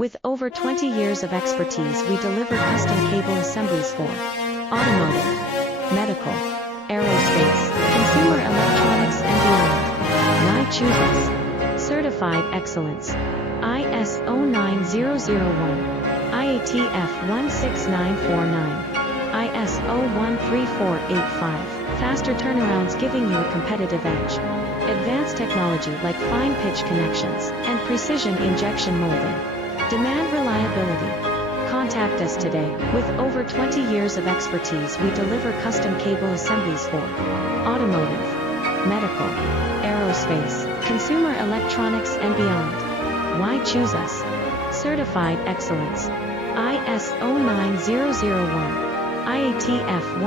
With over 20 years of expertise, we deliver custom cable assemblies for automotive, medical, aerospace, consumer electronics, and beyond. Why choose us? Certified excellence. ISO 9001, IATF 16949, ISO 13485. Faster turnarounds giving you a competitive edge. Advanced technology like fine pitch connections and precision injection molding. Demand reliability. Contact us today. With over 20 years of expertise, we deliver custom cable assemblies for automotive, medical, aerospace, consumer electronics, and beyond. Why choose us? Certified excellence. ISO 9001, IATF 1